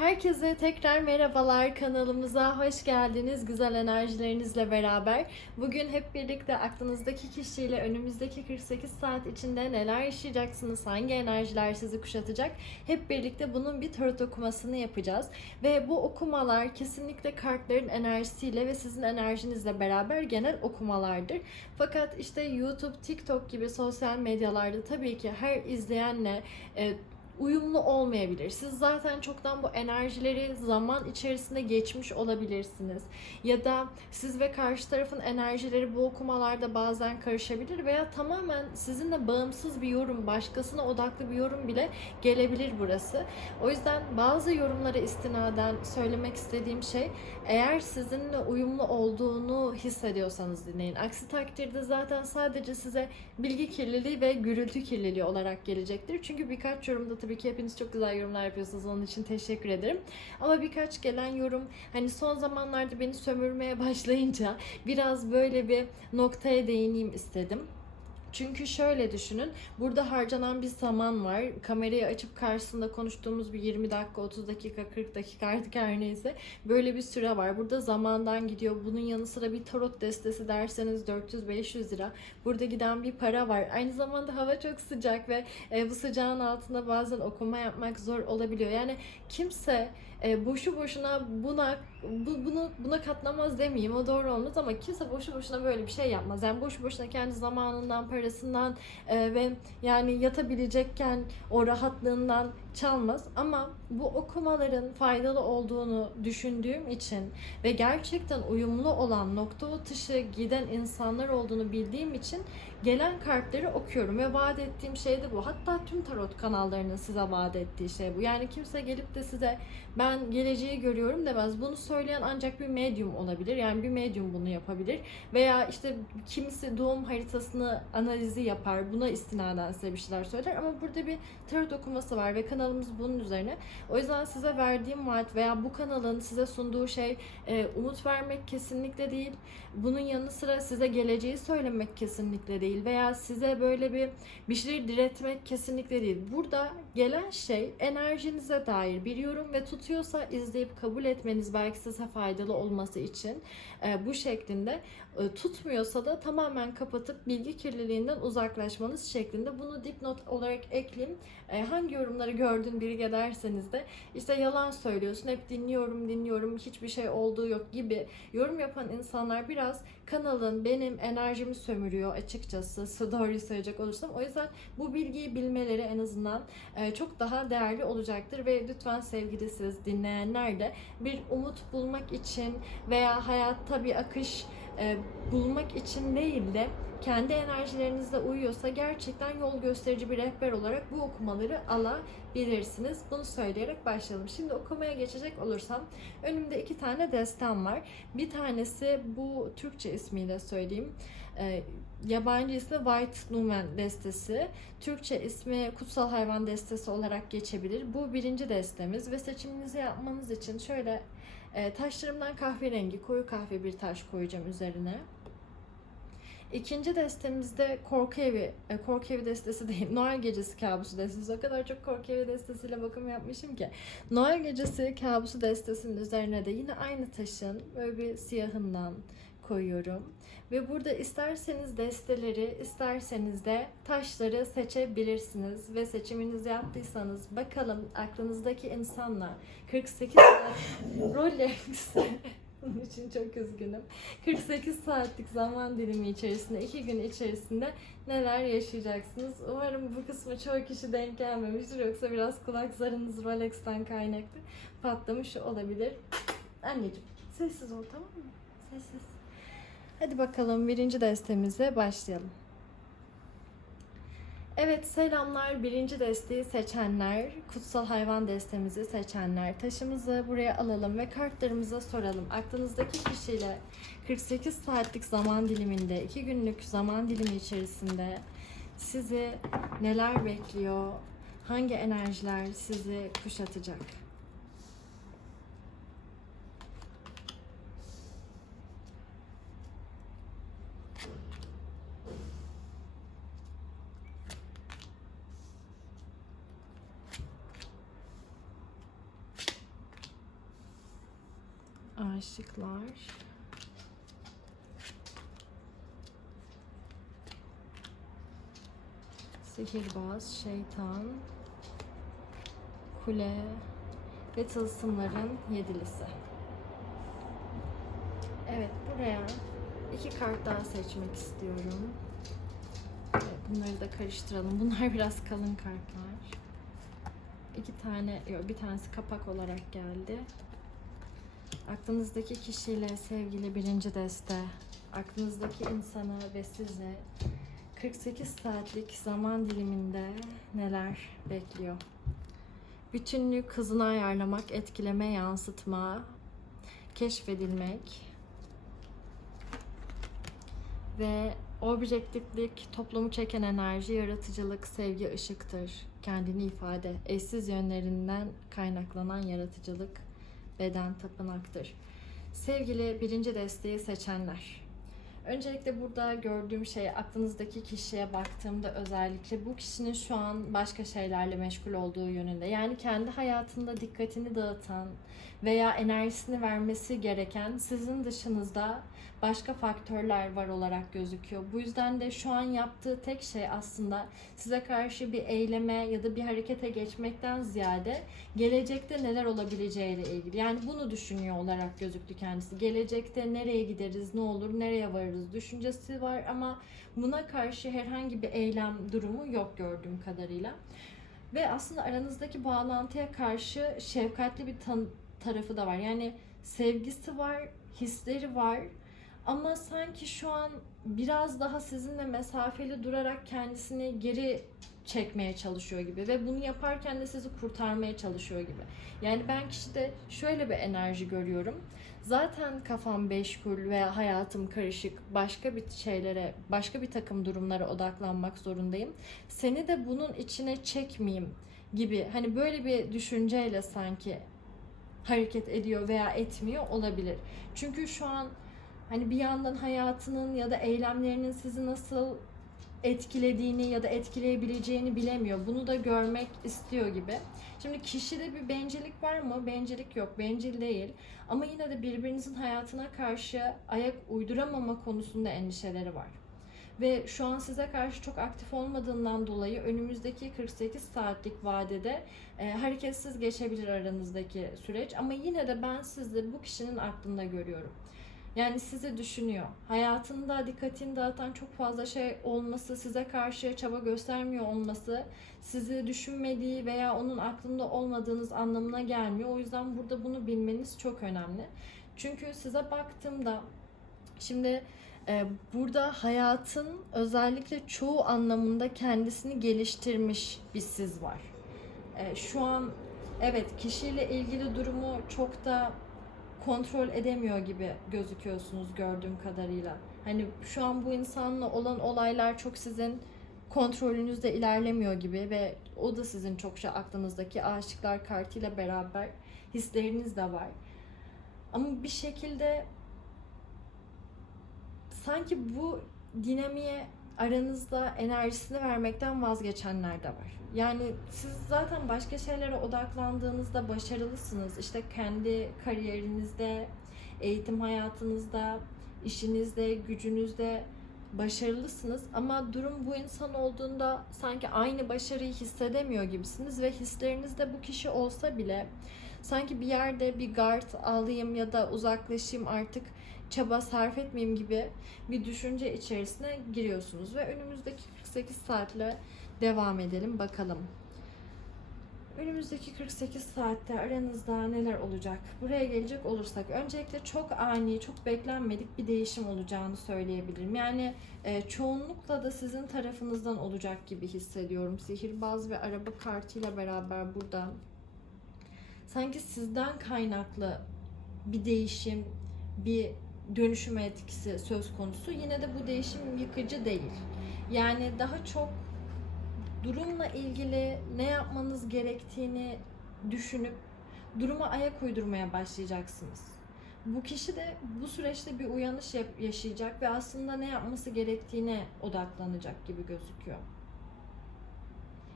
Herkese tekrar merhabalar kanalımıza hoş geldiniz güzel enerjilerinizle beraber. Bugün hep birlikte aklınızdaki kişiyle önümüzdeki 48 saat içinde neler yaşayacaksınız, hangi enerjiler sizi kuşatacak hep birlikte bunun bir tarot okumasını yapacağız. Ve bu okumalar kesinlikle kartların enerjisiyle ve sizin enerjinizle beraber genel okumalardır. Fakat işte YouTube, TikTok gibi sosyal medyalarda tabii ki her izleyenle e, uyumlu olmayabilir. Siz zaten çoktan bu enerjileri zaman içerisinde geçmiş olabilirsiniz. Ya da siz ve karşı tarafın enerjileri bu okumalarda bazen karışabilir veya tamamen sizinle bağımsız bir yorum, başkasına odaklı bir yorum bile gelebilir burası. O yüzden bazı yorumlara istinaden söylemek istediğim şey eğer sizinle uyumlu olduğunu hissediyorsanız dinleyin. Aksi takdirde zaten sadece size bilgi kirliliği ve gürültü kirliliği olarak gelecektir. Çünkü birkaç yorumda tabii ki hepiniz çok güzel yorumlar yapıyorsunuz. Onun için teşekkür ederim. Ama birkaç gelen yorum hani son zamanlarda beni sömürmeye başlayınca biraz böyle bir noktaya değineyim istedim. Çünkü şöyle düşünün, burada harcanan bir zaman var. Kamerayı açıp karşısında konuştuğumuz bir 20 dakika, 30 dakika, 40 dakika artık her neyse böyle bir süre var. Burada zamandan gidiyor. Bunun yanı sıra bir tarot destesi derseniz 400-500 lira. Burada giden bir para var. Aynı zamanda hava çok sıcak ve e, bu sıcağın altında bazen okuma yapmak zor olabiliyor. Yani kimse e, boşu boşuna buna bu, bunu buna katlamaz demeyeyim o doğru olmaz ama kimse boşu boşuna böyle bir şey yapmaz. Yani boşu boşuna kendi zamanından, parasından e, ve yani yatabilecekken o rahatlığından çalmaz ama bu okumaların faydalı olduğunu düşündüğüm için ve gerçekten uyumlu olan nokta atışı giden insanlar olduğunu bildiğim için gelen kartları okuyorum ve vaat ettiğim şey de bu. Hatta tüm tarot kanallarının size vaat ettiği şey bu. Yani kimse gelip de size ben geleceği görüyorum demez. Bunu söyleyen ancak bir medyum olabilir. Yani bir medyum bunu yapabilir. Veya işte kimisi doğum haritasını analizi yapar. Buna istinaden size bir şeyler söyler. Ama burada bir tarot okuması var ve kanalımız bunun üzerine. O yüzden size verdiğim vaat veya bu kanalın size sunduğu şey e, umut vermek kesinlikle değil. Bunun yanı sıra size geleceği söylemek kesinlikle değil. Veya size böyle bir bir şeyleri diretmek kesinlikle değil. Burada gelen şey enerjinize dair bir yorum ve tutuyorsa izleyip kabul etmeniz belki size faydalı olması için e, bu şeklinde e, tutmuyorsa da tamamen kapatıp bilgi kirliliğinden uzaklaşmanız şeklinde bunu dipnot olarak ekleyeyim. E, hangi yorumları gördün biri ederseniz de işte yalan söylüyorsun hep dinliyorum dinliyorum hiçbir şey olduğu yok gibi yorum yapan insanlar biraz kanalın benim enerjimi sömürüyor açıkçası doğruyu söyleyecek olursam. O yüzden bu bilgiyi bilmeleri en azından e, çok daha değerli olacaktır ve lütfen sevgili siz dinleyenler de bir umut bulmak için veya hayatta bir akış e, bulmak için değil de kendi enerjilerinizle uyuyorsa gerçekten yol gösterici bir rehber olarak bu okumaları alabilirsiniz. Bunu söyleyerek başlayalım. Şimdi okumaya geçecek olursam önümde iki tane destem var. Bir tanesi bu Türkçe ismiyle söyleyeyim. E, yabancı ismi White Numen destesi. Türkçe ismi Kutsal Hayvan destesi olarak geçebilir. Bu birinci destemiz ve seçiminizi yapmanız için şöyle e, taşlarımdan kahverengi, koyu kahve bir taş koyacağım üzerine. İkinci destemizde korku evi, e, korku evi destesi değil, Noel gecesi kabusu destesi. O kadar çok korku evi destesiyle bakım yapmışım ki. Noel gecesi kabusu destesinin üzerine de yine aynı taşın böyle bir siyahından koyuyorum. Ve burada isterseniz desteleri, isterseniz de taşları seçebilirsiniz. Ve seçiminizi yaptıysanız bakalım aklınızdaki insanla 48 saat Rolex bunun için çok üzgünüm. 48 saatlik zaman dilimi içerisinde, 2 gün içerisinde neler yaşayacaksınız? Umarım bu kısmı çoğu kişi denk gelmemiştir. Yoksa biraz kulak zarınız Rolex'ten kaynaklı patlamış olabilir. Anneciğim sessiz ol tamam mı? Sessiz. Hadi bakalım birinci destemize başlayalım. Evet selamlar birinci desteği seçenler, kutsal hayvan destemizi seçenler. Taşımızı buraya alalım ve kartlarımıza soralım. Aklınızdaki kişiyle 48 saatlik zaman diliminde, 2 günlük zaman dilimi içerisinde sizi neler bekliyor? Hangi enerjiler sizi kuşatacak? Aşıklar. Sihirbaz, şeytan, kule ve tılsımların yedilisi. Evet, buraya iki kart daha seçmek istiyorum. Evet, bunları da karıştıralım. Bunlar biraz kalın kartlar. İki tane, yok bir tanesi kapak olarak geldi. Aklınızdaki kişiyle sevgili birinci deste, aklınızdaki insana ve size 48 saatlik zaman diliminde neler bekliyor? Bütünlük hızını ayarlamak, etkileme, yansıtma, keşfedilmek ve objektiflik, toplumu çeken enerji, yaratıcılık, sevgi, ışıktır. Kendini ifade, eşsiz yönlerinden kaynaklanan yaratıcılık, beden tapınaktır. Sevgili birinci desteği seçenler. Öncelikle burada gördüğüm şey aklınızdaki kişiye baktığımda özellikle bu kişinin şu an başka şeylerle meşgul olduğu yönünde. Yani kendi hayatında dikkatini dağıtan veya enerjisini vermesi gereken sizin dışınızda başka faktörler var olarak gözüküyor. Bu yüzden de şu an yaptığı tek şey aslında size karşı bir eyleme ya da bir harekete geçmekten ziyade gelecekte neler olabileceğiyle ilgili. Yani bunu düşünüyor olarak gözüktü kendisi. Gelecekte nereye gideriz, ne olur, nereye varırız düşüncesi var ama buna karşı herhangi bir eylem durumu yok gördüğüm kadarıyla. Ve aslında aranızdaki bağlantıya karşı şefkatli bir tarafı da var. Yani sevgisi var, hisleri var ama sanki şu an biraz daha sizinle mesafeli durarak kendisini geri çekmeye çalışıyor gibi ve bunu yaparken de sizi kurtarmaya çalışıyor gibi. Yani ben kişide şöyle bir enerji görüyorum. Zaten kafam meşgul veya hayatım karışık, başka bir şeylere, başka bir takım durumlara odaklanmak zorundayım. Seni de bunun içine çekmeyeyim gibi hani böyle bir düşünceyle sanki hareket ediyor veya etmiyor olabilir. Çünkü şu an hani bir yandan hayatının ya da eylemlerinin sizi nasıl etkilediğini ya da etkileyebileceğini bilemiyor. Bunu da görmek istiyor gibi. Şimdi kişide bir bencillik var mı? Bencillik yok. Bencil değil. Ama yine de birbirinizin hayatına karşı ayak uyduramama konusunda endişeleri var. Ve şu an size karşı çok aktif olmadığından dolayı önümüzdeki 48 saatlik vadede e, hareketsiz geçebilir aranızdaki süreç. Ama yine de ben sizi bu kişinin aklında görüyorum. Yani sizi düşünüyor. Hayatında dikkatini dağıtan çok fazla şey olması, size karşı çaba göstermiyor olması, sizi düşünmediği veya onun aklında olmadığınız anlamına gelmiyor. O yüzden burada bunu bilmeniz çok önemli. Çünkü size baktığımda şimdi e, burada hayatın özellikle çoğu anlamında kendisini geliştirmiş bir siz var. E, şu an evet kişiyle ilgili durumu çok da kontrol edemiyor gibi gözüküyorsunuz gördüğüm kadarıyla. Hani şu an bu insanla olan olaylar çok sizin kontrolünüzde ilerlemiyor gibi ve o da sizin çokça aklınızdaki aşıklar kartıyla beraber hisleriniz de var. Ama bir şekilde sanki bu dinamiğe aranızda enerjisini vermekten vazgeçenler de var. Yani siz zaten başka şeylere odaklandığınızda başarılısınız. İşte kendi kariyerinizde, eğitim hayatınızda, işinizde, gücünüzde başarılısınız ama durum bu insan olduğunda sanki aynı başarıyı hissedemiyor gibisiniz ve hislerinizde bu kişi olsa bile sanki bir yerde bir guard alayım ya da uzaklaşayım artık çaba sarf etmeyeyim gibi bir düşünce içerisine giriyorsunuz ve önümüzdeki 48 saatle devam edelim bakalım. Önümüzdeki 48 saatte aranızda neler olacak? Buraya gelecek olursak öncelikle çok ani, çok beklenmedik bir değişim olacağını söyleyebilirim. Yani e, çoğunlukla da sizin tarafınızdan olacak gibi hissediyorum. Sihirbaz ve araba kartıyla beraber burada sanki sizden kaynaklı bir değişim, bir dönüşüm etkisi söz konusu. Yine de bu değişim yıkıcı değil. Yani daha çok durumla ilgili ne yapmanız gerektiğini düşünüp duruma ayak uydurmaya başlayacaksınız. Bu kişi de bu süreçte bir uyanış yaşayacak ve aslında ne yapması gerektiğine odaklanacak gibi gözüküyor.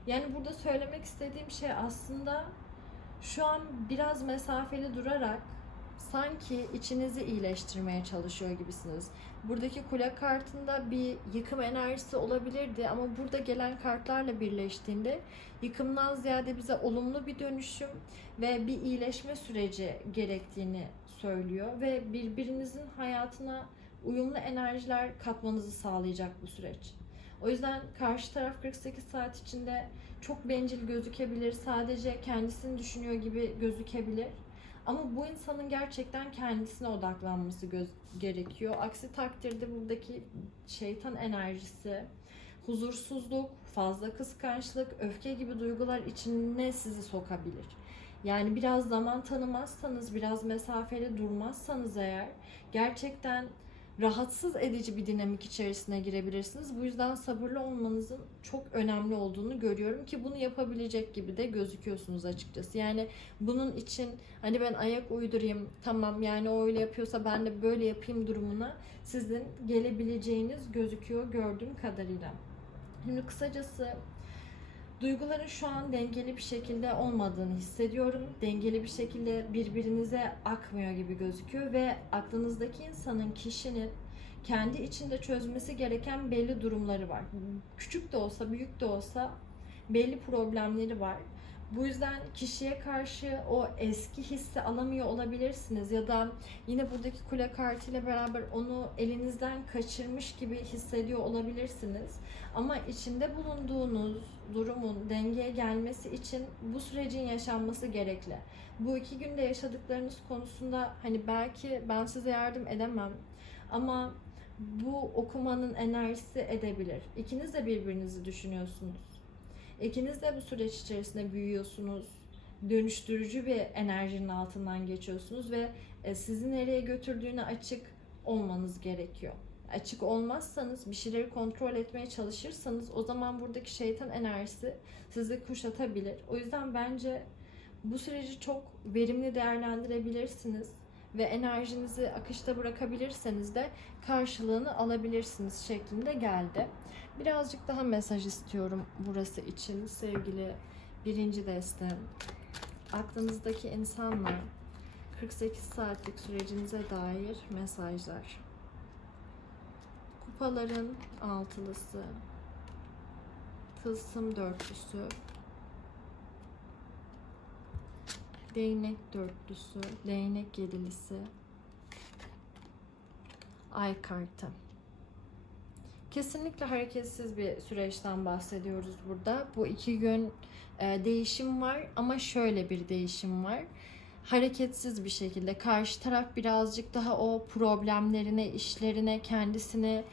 Yani burada söylemek istediğim şey aslında şu an biraz mesafeli durarak sanki içinizi iyileştirmeye çalışıyor gibisiniz. Buradaki kule kartında bir yıkım enerjisi olabilirdi ama burada gelen kartlarla birleştiğinde yıkımdan ziyade bize olumlu bir dönüşüm ve bir iyileşme süreci gerektiğini söylüyor ve birbirinizin hayatına uyumlu enerjiler katmanızı sağlayacak bu süreç. O yüzden karşı taraf 48 saat içinde çok bencil gözükebilir, sadece kendisini düşünüyor gibi gözükebilir. Ama bu insanın gerçekten kendisine odaklanması gerekiyor. Aksi takdirde buradaki şeytan enerjisi, huzursuzluk, fazla kıskançlık, öfke gibi duygular içine sizi sokabilir. Yani biraz zaman tanımazsanız, biraz mesafeli durmazsanız eğer gerçekten rahatsız edici bir dinamik içerisine girebilirsiniz. Bu yüzden sabırlı olmanızın çok önemli olduğunu görüyorum ki bunu yapabilecek gibi de gözüküyorsunuz açıkçası. Yani bunun için hani ben ayak uydurayım tamam yani o öyle yapıyorsa ben de böyle yapayım durumuna sizin gelebileceğiniz gözüküyor gördüğüm kadarıyla. Şimdi kısacası duyguların şu an dengeli bir şekilde olmadığını hissediyorum. Dengeli bir şekilde birbirinize akmıyor gibi gözüküyor ve aklınızdaki insanın, kişinin kendi içinde çözmesi gereken belli durumları var. Küçük de olsa, büyük de olsa belli problemleri var. Bu yüzden kişiye karşı o eski hissi alamıyor olabilirsiniz ya da yine buradaki kule kartıyla beraber onu elinizden kaçırmış gibi hissediyor olabilirsiniz. Ama içinde bulunduğunuz durumun dengeye gelmesi için bu sürecin yaşanması gerekli. Bu iki günde yaşadıklarınız konusunda hani belki ben size yardım edemem ama bu okumanın enerjisi edebilir. İkiniz de birbirinizi düşünüyorsunuz. İkiniz de bu süreç içerisinde büyüyorsunuz. Dönüştürücü bir enerjinin altından geçiyorsunuz ve e, sizi nereye götürdüğüne açık olmanız gerekiyor. Açık olmazsanız, bir şeyleri kontrol etmeye çalışırsanız o zaman buradaki şeytan enerjisi sizi kuşatabilir. O yüzden bence bu süreci çok verimli değerlendirebilirsiniz ve enerjinizi akışta bırakabilirseniz de karşılığını alabilirsiniz şeklinde geldi. Birazcık daha mesaj istiyorum burası için sevgili birinci destem. Aklınızdaki insanla 48 saatlik sürecinize dair mesajlar. Kupaların altılısı, tılsım dörtlüsü, değnek dörtlüsü, değnek yedilisi, ay kartı. Kesinlikle hareketsiz bir süreçten bahsediyoruz burada. Bu iki gün e, değişim var ama şöyle bir değişim var. Hareketsiz bir şekilde karşı taraf birazcık daha o problemlerine, işlerine, kendisini e,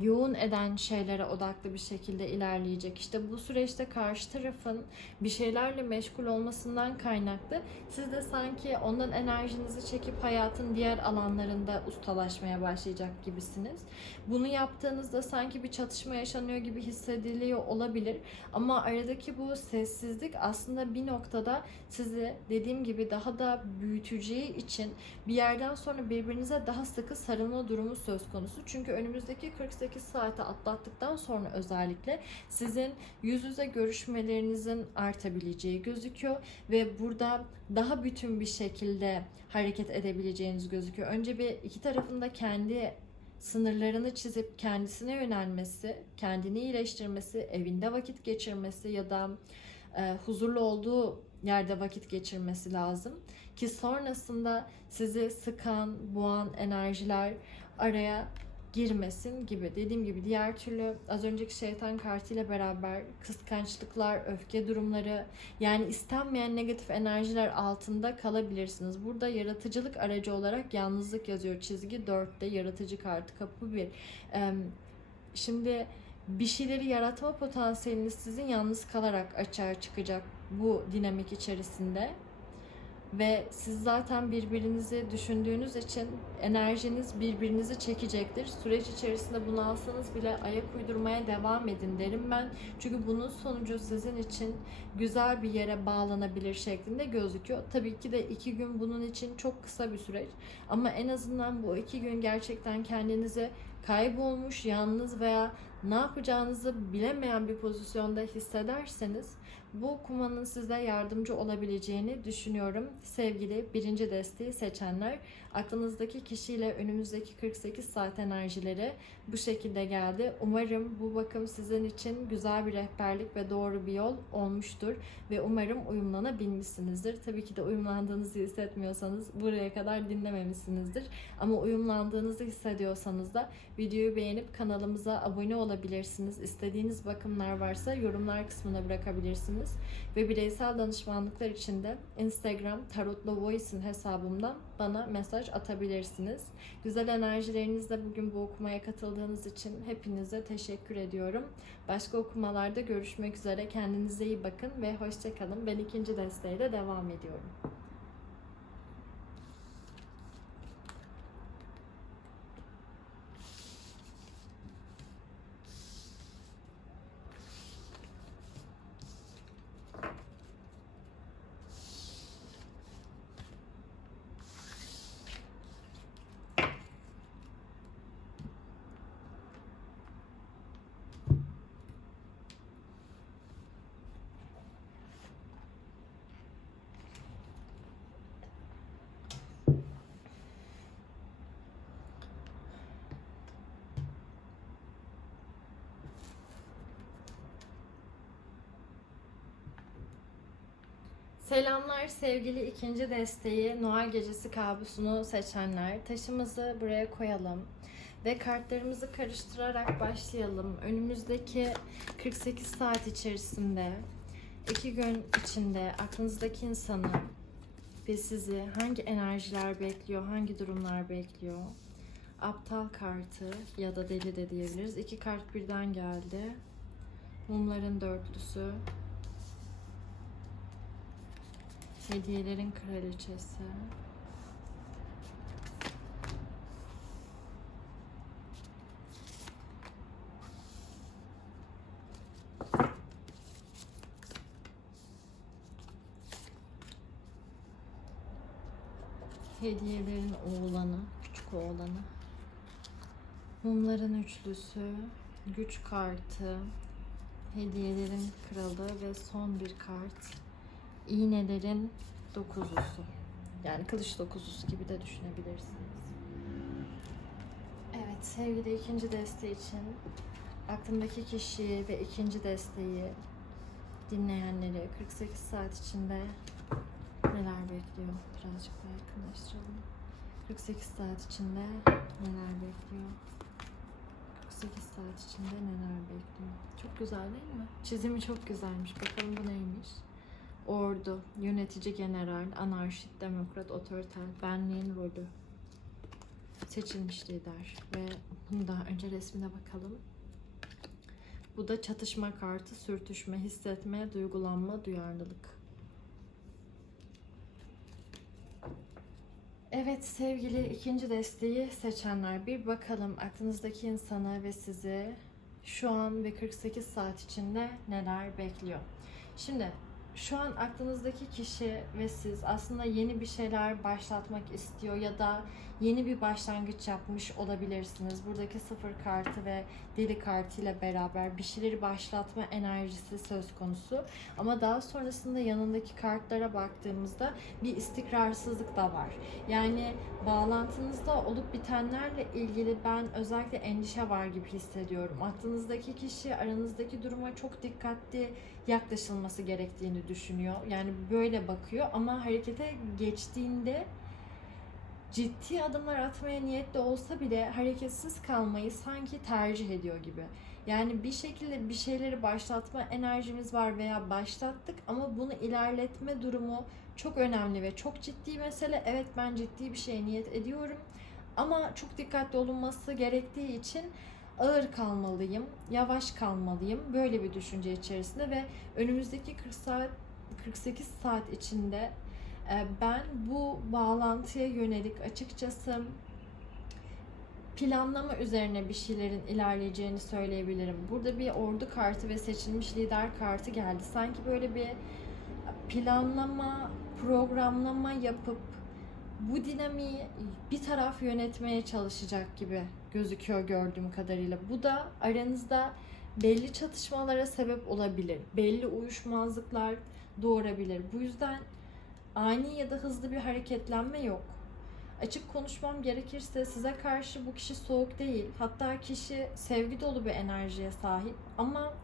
yoğun eden şeylere odaklı bir şekilde ilerleyecek. İşte bu süreçte karşı tarafın bir şeylerle meşgul olmasından kaynaklı siz de sanki ondan enerjinizi çekip hayatın diğer alanlarında ustalaşmaya başlayacak gibisiniz. Bunu yaptığınızda sanki bir çatışma yaşanıyor gibi hissediliyor olabilir. Ama aradaki bu sessizlik aslında bir noktada sizi dediğim gibi daha da büyüteceği için bir yerden sonra birbirinize daha sıkı sarılma durumu söz konusu. Çünkü önümüzdeki 48 saati atlattıktan sonra özellikle sizin yüz yüze görüşmelerinizin artabileceği gözüküyor ve burada daha bütün bir şekilde hareket edebileceğiniz gözüküyor. Önce bir iki tarafında kendi sınırlarını çizip kendisine yönelmesi, kendini iyileştirmesi, evinde vakit geçirmesi ya da e, huzurlu olduğu yerde vakit geçirmesi lazım ki sonrasında sizi sıkan, boğan enerjiler araya girmesin gibi. Dediğim gibi diğer türlü az önceki şeytan kartıyla beraber kıskançlıklar, öfke durumları yani istenmeyen negatif enerjiler altında kalabilirsiniz. Burada yaratıcılık aracı olarak yalnızlık yazıyor çizgi 4'te yaratıcı kartı kapı 1. Şimdi bir şeyleri yaratma potansiyeliniz sizin yalnız kalarak açığa çıkacak bu dinamik içerisinde. Ve siz zaten birbirinizi düşündüğünüz için enerjiniz birbirinizi çekecektir. Süreç içerisinde bunu alsanız bile ayak uydurmaya devam edin derim ben. Çünkü bunun sonucu sizin için güzel bir yere bağlanabilir şeklinde gözüküyor. Tabii ki de iki gün bunun için çok kısa bir süreç. Ama en azından bu iki gün gerçekten kendinizi kaybolmuş, yalnız veya ne yapacağınızı bilemeyen bir pozisyonda hissederseniz Bu okumanın size yardımcı olabileceğini düşünüyorum. Sevgili birinci desteği seçenler, aklınızdaki kişiyle önümüzdeki 48 saat enerjileri bu şekilde geldi. Umarım bu bakım sizin için güzel bir rehberlik ve doğru bir yol olmuştur ve umarım uyumlanabilmişsinizdir. Tabii ki de uyumlandığınızı hissetmiyorsanız buraya kadar dinlememişsinizdir. Ama uyumlandığınızı hissediyorsanız da videoyu beğenip kanalımıza abone olabilirsiniz. İstediğiniz bakımlar varsa yorumlar kısmına bırakabilirsiniz. Ve bireysel danışmanlıklar için de Instagram Tarotla Voice'in hesabımdan bana mesaj atabilirsiniz. Güzel enerjilerinizle bugün bu okumaya katıldığınız için hepinize teşekkür ediyorum. Başka okumalarda görüşmek üzere. Kendinize iyi bakın ve hoşçakalın. Ben ikinci desteğiyle devam ediyorum. Selamlar sevgili ikinci desteği Noel Gecesi kabusunu seçenler. Taşımızı buraya koyalım ve kartlarımızı karıştırarak başlayalım. Önümüzdeki 48 saat içerisinde iki gün içinde aklınızdaki insanı ve sizi hangi enerjiler bekliyor, hangi durumlar bekliyor? Aptal kartı ya da deli de diyebiliriz. İki kart birden geldi. Mumların dörtlüsü, Hediyelerin kraliçesi. Hediyelerin oğlanı, küçük oğlanı. Mumların üçlüsü, güç kartı, hediyelerin kralı ve son bir kart iğnelerin dokuzlusu. Yani kılıç dokuzlusu gibi de düşünebilirsiniz. Evet sevgili ikinci desteği için aklımdaki kişiyi ve ikinci desteği dinleyenleri 48 saat içinde neler bekliyor? Birazcık daha yakınlaştıralım. 48 saat içinde neler bekliyor? 48 saat içinde neler bekliyor? Çok güzel değil mi? Çizimi çok güzelmiş. Bakalım bu neymiş? Ordu, yönetici general, anarşist, demokrat, otoriter, benliğin rolü. Seçilmiş lider ve daha önce resmine bakalım. Bu da çatışma kartı, sürtüşme, hissetme, duygulanma, duyarlılık. Evet sevgili ikinci desteği seçenler bir bakalım aklınızdaki insana ve sizi şu an ve 48 saat içinde neler bekliyor. Şimdi şu an aklınızdaki kişi ve siz aslında yeni bir şeyler başlatmak istiyor ya da yeni bir başlangıç yapmış olabilirsiniz. Buradaki sıfır kartı ve deli kartı ile beraber bir şeyleri başlatma enerjisi söz konusu. Ama daha sonrasında yanındaki kartlara baktığımızda bir istikrarsızlık da var. Yani bağlantınızda olup bitenlerle ilgili ben özellikle endişe var gibi hissediyorum. Aklınızdaki kişi aranızdaki duruma çok dikkatli yaklaşılması gerektiğini düşünüyor. Yani böyle bakıyor ama harekete geçtiğinde ciddi adımlar atmaya niyetli olsa bile hareketsiz kalmayı sanki tercih ediyor gibi. Yani bir şekilde bir şeyleri başlatma enerjimiz var veya başlattık ama bunu ilerletme durumu çok önemli ve çok ciddi mesele. Evet ben ciddi bir şeye niyet ediyorum ama çok dikkatli olunması gerektiği için ağır kalmalıyım, yavaş kalmalıyım. Böyle bir düşünce içerisinde ve önümüzdeki 40 saat 48 saat içinde ben bu bağlantıya yönelik açıkçası planlama üzerine bir şeylerin ilerleyeceğini söyleyebilirim. Burada bir ordu kartı ve seçilmiş lider kartı geldi. Sanki böyle bir planlama, programlama yapıp bu dinamiği bir taraf yönetmeye çalışacak gibi gözüküyor gördüğüm kadarıyla. Bu da aranızda belli çatışmalara sebep olabilir. Belli uyuşmazlıklar doğurabilir. Bu yüzden ani ya da hızlı bir hareketlenme yok. Açık konuşmam gerekirse size karşı bu kişi soğuk değil. Hatta kişi sevgi dolu bir enerjiye sahip ama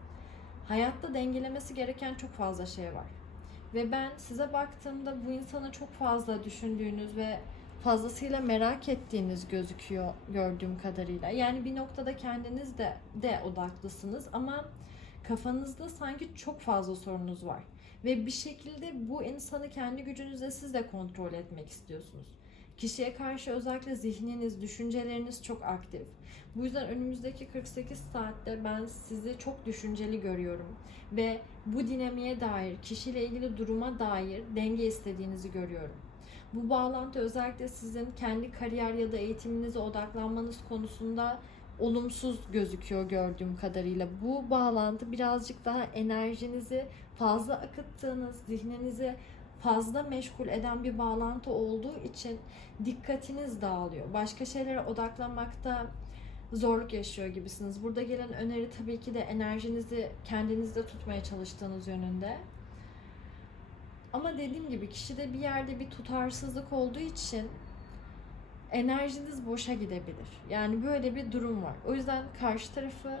hayatta dengelemesi gereken çok fazla şey var. Ve ben size baktığımda bu insanı çok fazla düşündüğünüz ve fazlasıyla merak ettiğiniz gözüküyor gördüğüm kadarıyla. Yani bir noktada kendiniz de de odaklısınız ama kafanızda sanki çok fazla sorunuz var. Ve bir şekilde bu insanı kendi gücünüzle siz de kontrol etmek istiyorsunuz. Kişiye karşı özellikle zihniniz, düşünceleriniz çok aktif. Bu yüzden önümüzdeki 48 saatte ben sizi çok düşünceli görüyorum. Ve bu dinamiğe dair, kişiyle ilgili duruma dair denge istediğinizi görüyorum. Bu bağlantı özellikle sizin kendi kariyer ya da eğitiminize odaklanmanız konusunda olumsuz gözüküyor gördüğüm kadarıyla. Bu bağlantı birazcık daha enerjinizi fazla akıttığınız, zihninizi fazla meşgul eden bir bağlantı olduğu için dikkatiniz dağılıyor. Başka şeylere odaklanmakta zorluk yaşıyor gibisiniz. Burada gelen öneri tabii ki de enerjinizi kendinizde tutmaya çalıştığınız yönünde. Ama dediğim gibi kişide bir yerde bir tutarsızlık olduğu için enerjiniz boşa gidebilir. Yani böyle bir durum var. O yüzden karşı tarafı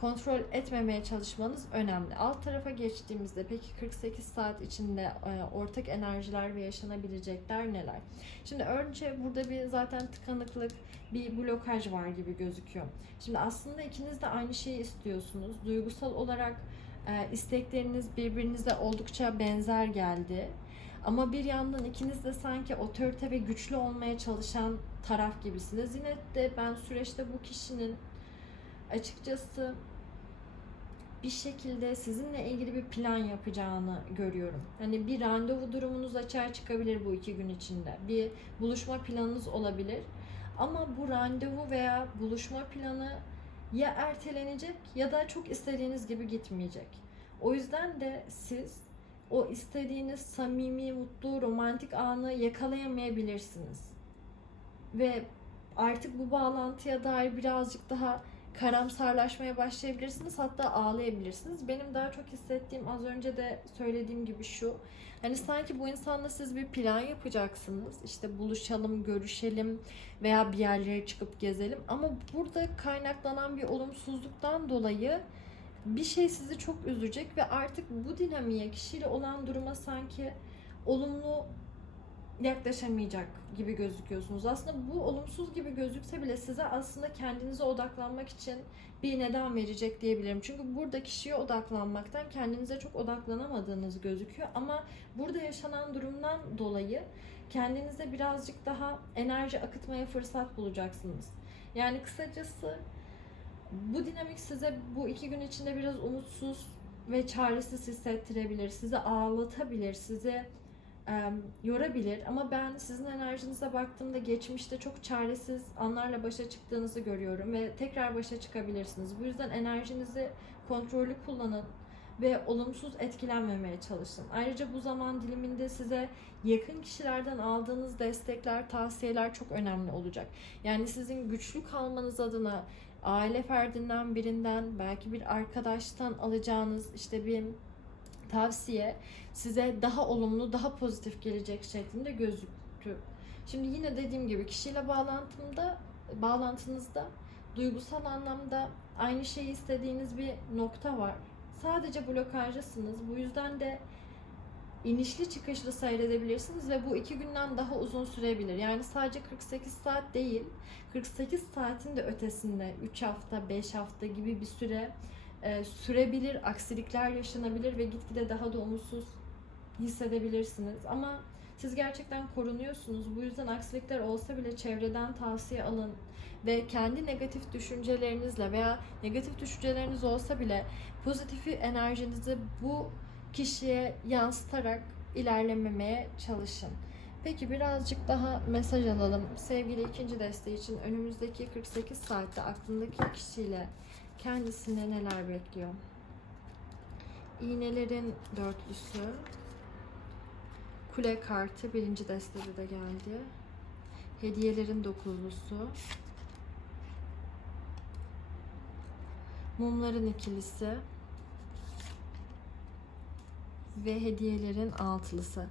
kontrol etmemeye çalışmanız önemli. Alt tarafa geçtiğimizde peki 48 saat içinde e, ortak enerjiler ve yaşanabilecekler neler? Şimdi önce burada bir zaten tıkanıklık, bir blokaj var gibi gözüküyor. Şimdi aslında ikiniz de aynı şeyi istiyorsunuz. Duygusal olarak e, istekleriniz birbirinize oldukça benzer geldi. Ama bir yandan ikiniz de sanki otorite ve güçlü olmaya çalışan taraf gibisiniz. Yine de ben süreçte bu kişinin açıkçası bir şekilde sizinle ilgili bir plan yapacağını görüyorum. Hani bir randevu durumunuz açığa çıkabilir bu iki gün içinde. Bir buluşma planınız olabilir. Ama bu randevu veya buluşma planı ya ertelenecek ya da çok istediğiniz gibi gitmeyecek. O yüzden de siz o istediğiniz samimi, mutlu, romantik anı yakalayamayabilirsiniz. Ve artık bu bağlantıya dair birazcık daha karamsarlaşmaya başlayabilirsiniz. Hatta ağlayabilirsiniz. Benim daha çok hissettiğim az önce de söylediğim gibi şu. Hani sanki bu insanla siz bir plan yapacaksınız. İşte buluşalım, görüşelim veya bir yerlere çıkıp gezelim. Ama burada kaynaklanan bir olumsuzluktan dolayı bir şey sizi çok üzecek ve artık bu dinamiğe, kişiyle olan duruma sanki olumlu yaklaşamayacak gibi gözüküyorsunuz. Aslında bu olumsuz gibi gözükse bile size aslında kendinize odaklanmak için bir neden verecek diyebilirim. Çünkü burada kişiye odaklanmaktan kendinize çok odaklanamadığınız gözüküyor. Ama burada yaşanan durumdan dolayı kendinize birazcık daha enerji akıtmaya fırsat bulacaksınız. Yani kısacası bu dinamik size bu iki gün içinde biraz umutsuz ve çaresiz hissettirebilir. Sizi ağlatabilir, sizi yorabilir. Ama ben sizin enerjinize baktığımda geçmişte çok çaresiz anlarla başa çıktığınızı görüyorum ve tekrar başa çıkabilirsiniz. Bu yüzden enerjinizi kontrollü kullanın ve olumsuz etkilenmemeye çalışın. Ayrıca bu zaman diliminde size yakın kişilerden aldığınız destekler, tavsiyeler çok önemli olacak. Yani sizin güçlü kalmanız adına aile ferdinden birinden, belki bir arkadaştan alacağınız işte bir tavsiye size daha olumlu, daha pozitif gelecek şeklinde gözüktü. Şimdi yine dediğim gibi kişiyle bağlantımda, bağlantınızda duygusal anlamda aynı şeyi istediğiniz bir nokta var. Sadece blokajlısınız. Bu yüzden de inişli çıkışlı seyredebilirsiniz ve bu iki günden daha uzun sürebilir. Yani sadece 48 saat değil, 48 saatin de ötesinde 3 hafta, 5 hafta gibi bir süre e, sürebilir, aksilikler yaşanabilir ve gitgide daha da umutsuz hissedebilirsiniz. Ama siz gerçekten korunuyorsunuz. Bu yüzden aksilikler olsa bile çevreden tavsiye alın ve kendi negatif düşüncelerinizle veya negatif düşünceleriniz olsa bile pozitif enerjinizi bu kişiye yansıtarak ilerlememeye çalışın. Peki birazcık daha mesaj alalım. Sevgili ikinci desteği için önümüzdeki 48 saatte aklındaki kişiyle kendisine neler bekliyor? İğnelerin dörtlüsü, kule kartı birinci destede de geldi. Hediyelerin dokuzlusu, Mumların ikilisi ve hediyelerin altılısı.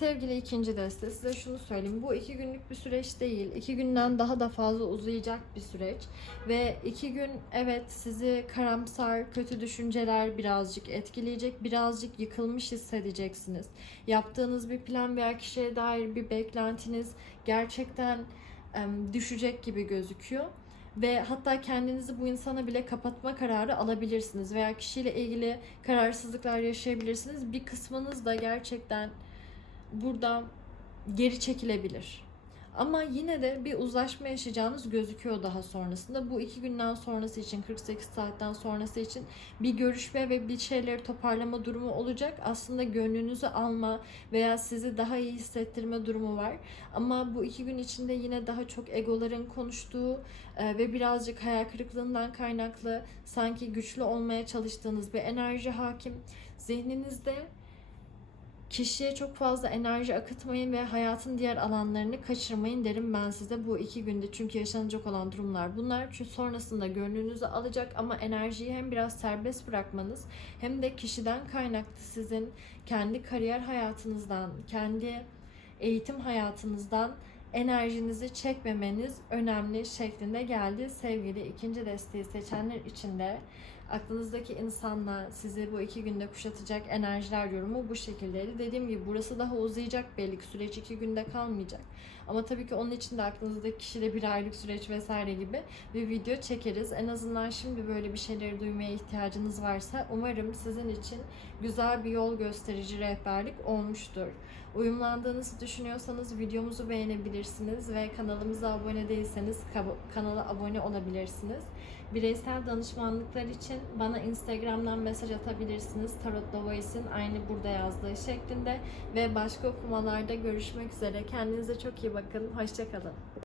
Sevgili ikinci deste size şunu söyleyeyim. Bu iki günlük bir süreç değil. İki günden daha da fazla uzayacak bir süreç. Ve iki gün evet sizi karamsar, kötü düşünceler birazcık etkileyecek. Birazcık yıkılmış hissedeceksiniz. Yaptığınız bir plan veya kişiye dair bir beklentiniz gerçekten düşecek gibi gözüküyor ve hatta kendinizi bu insana bile kapatma kararı alabilirsiniz veya kişiyle ilgili kararsızlıklar yaşayabilirsiniz. Bir kısmınız da gerçekten burada geri çekilebilir. Ama yine de bir uzlaşma yaşayacağınız gözüküyor daha sonrasında. Bu iki günden sonrası için, 48 saatten sonrası için bir görüşme ve bir şeyleri toparlama durumu olacak. Aslında gönlünüzü alma veya sizi daha iyi hissettirme durumu var. Ama bu iki gün içinde yine daha çok egoların konuştuğu e, ve birazcık hayal kırıklığından kaynaklı sanki güçlü olmaya çalıştığınız bir enerji hakim. Zihninizde kişiye çok fazla enerji akıtmayın ve hayatın diğer alanlarını kaçırmayın derim ben size bu iki günde. Çünkü yaşanacak olan durumlar bunlar. Çünkü sonrasında gönlünüzü alacak ama enerjiyi hem biraz serbest bırakmanız hem de kişiden kaynaklı sizin kendi kariyer hayatınızdan, kendi eğitim hayatınızdan enerjinizi çekmemeniz önemli şeklinde geldi. Sevgili ikinci desteği seçenler için de aklınızdaki insanla sizi bu iki günde kuşatacak enerjiler yorumu bu şekildeydi. Dediğim gibi burası daha uzayacak belli ki süreç iki günde kalmayacak. Ama tabii ki onun için de aklınızdaki kişiyle bir aylık süreç vesaire gibi bir video çekeriz. En azından şimdi böyle bir şeyleri duymaya ihtiyacınız varsa umarım sizin için güzel bir yol gösterici rehberlik olmuştur. Uyumlandığınızı düşünüyorsanız videomuzu beğenebilirsiniz ve kanalımıza abone değilseniz kanala abone olabilirsiniz. Bireysel danışmanlıklar için bana Instagram'dan mesaj atabilirsiniz. Tarot Voice'in aynı burada yazdığı şeklinde ve başka okumalarda görüşmek üzere. Kendinize çok iyi bakın. Hoşçakalın.